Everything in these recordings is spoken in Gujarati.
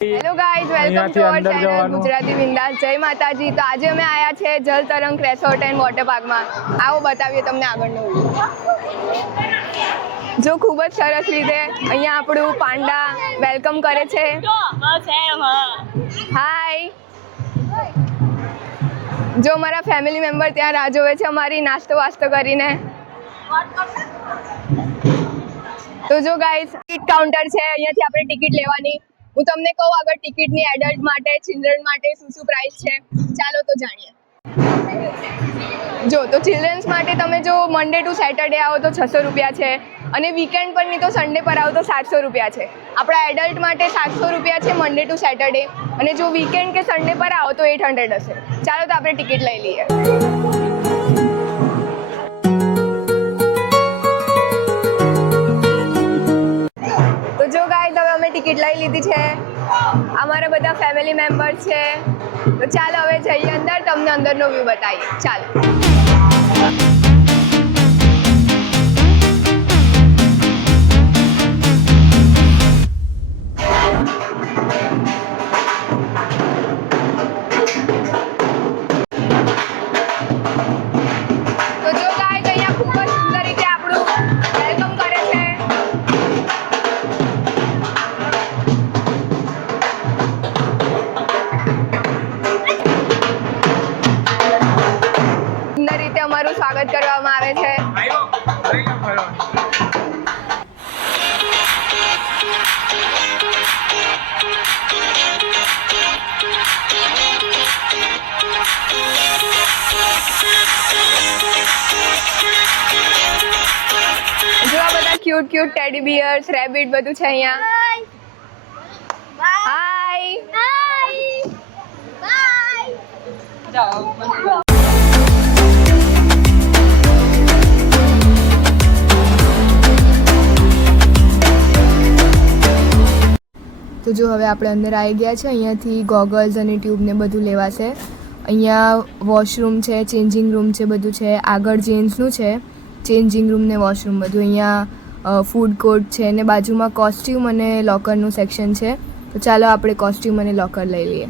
Hello guys, welcome to our channel Gujarati Bindaas. જય માતાજી. તો આજે અમે આવ્યા છે જલ તરંગ રેસોર્ટ એન્ડ વોટર પાર્કમાં. આવો બતાવીએ તમને આગળનો જો ખૂબ જ સરસ રીતે અહીંયા આપણું પાંડા વેલકમ કરે છે. હાય. જો મારા ફેમિલી મેમ્બર ત્યાં રાહ જોવે છે અમારી નાસ્તો વાસ્તો કરીને. તો જો ગાઈઝ ટિકિટ કાઉન્ટર છે, અહીંયાથી આપણે ટિકિટ લેવાની. હું તમને કહું આગળ ટિકિટની એડલ્ટ માટે, ચિલ્ડ્રન માટે શું પ્રાઇસ છે. ચાલો તો જાણીએ. જો તો ચિલ્ડ્રન્સ માટે તમે જો મંડે ટુ સેટરડે આવો તો 600 રૂપિયા છે, અને વીકેન્ડ પર નહીં તો સન્ડે પર આવો તો 700 રૂપિયા છે. આપણા એડલ્ટ માટે 700 રૂપિયા છે મંડે ટુ સેટરડે, અને જો વીકેન્ડ કે સન્ડે પર આવો તો 800 હશે. ચાલો તો આપણે ટિકિટ લઈ લઈએ. તો જો ગાઈસ હવે અમે ટિકિટ લઈ લીધી છે. અમારા બધા ફેમિલી મેમ્બર છે. તો ચાલો હવે જઈએ અંદર, તમને અંદરનો વ્યૂ બતાવીએ. ચાલો. અમારું સ્વાગત કરવામાં આવે છે. જો આ બધા ક્યુટ ટેડી બિયર્સ, રેબિટ બધું છે અહીંયા. હાય. બાય. તો જો હવે આપણે અંદર આવી ગયા છે. અહીંયાથી ગોગલ્સ અને ટ્યુબ ને બધું લેવાશે. અહીંયા વોશરૂમ છે, ચેન્જિંગ રૂમ છે, બધું છે. આગળ જેન્ટ્સનું છે ચેન્જિંગ રૂમ ને વોશરૂમ બધું. અહીંયા ફૂડ કોર્ટ છે, અને બાજુમાં કોસ્ટ્યુમ અને લોકરનું સેક્શન છે. તો ચાલો આપણે કોસ્ટ્યુમ અને લોકર લઈ લઈએ.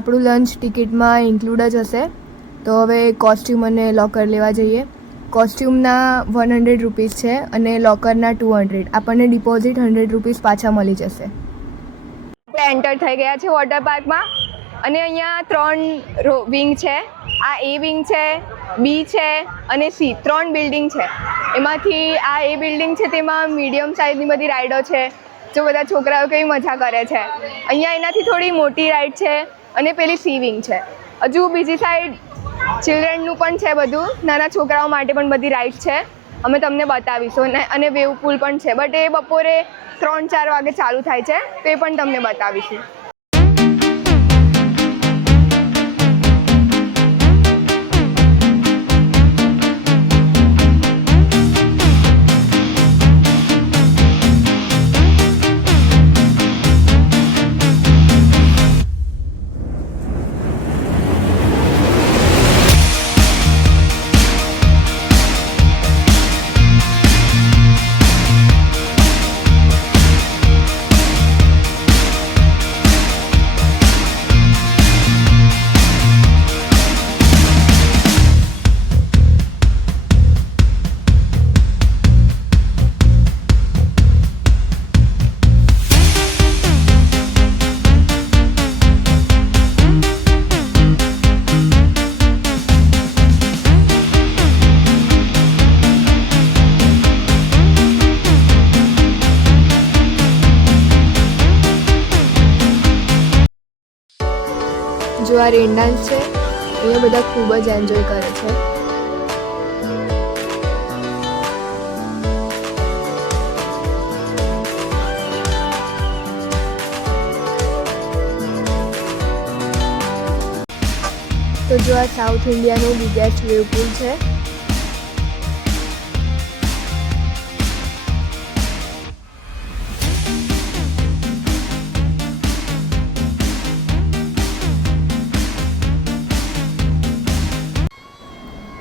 આપણું લંચ ટિકિટમાં ઇન્ક્લુડ જ હશે. તો હવે કોસ્ટ્યુમ અને લોકર લેવા જઈએ. કોસ્ટ્યુમના 100 રૂપીસ છે, અને લોકરના 200. આપણને ડિપોઝિટ 100 રૂપીસ પાછા મળી જશે. આપણે એન્ટર થઈ ગયા છે વોટર પાર્કમાં, અને અહીંયા 3 વિંગ છે. આ એ વિંગ છે, બી છે અને સી. 3 બિલ્ડિંગ છે. એમાંથી આ એ બિલ્ડિંગ છે તેમાં મીડિયમ સાઇઝની બધી રાઇડો છે. જો બધા છોકરાઓ કેવી મજા કરે છે. અહીંયા એનાથી થોડી મોટી રાઇડ છે, અને પેલી સી વિંગ છે. હજુ બીજી સાઈડ ચિલ્ડ્રનનું પણ છે બધું, નાના છોકરાઓ માટે પણ બધી રાઇડ્સ છે. અમે તમને બતાવીશું. અને વેવ પુલ પણ છે, બટ એ બપોરે 3-4 વાગે ચાલુ થાય છે, તો એ પણ તમને બતાવીશું. જો આ રેન ડાન્સ છે, અહીંયા બધા ખૂબ જ એન્જોય કરે છે. તો જો આ સાઉથ ઇન્ડિયાનું બિગેસ્ટ વેવ પુલ છે.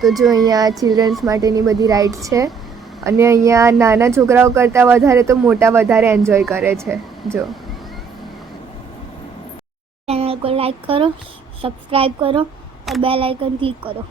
તો જો અહીંયા ચિલ્ડ્રન્સ માટેની બધી રાઇડ્સ છે અને અહીંયા નાના છોકરાઓ કરતાં વધારે તો મોટા વધારે એન્જોય કરે છે. જો चैनल को लाइक करो, सब्सक्राइब करो और बेल आइकन क्लिक करो।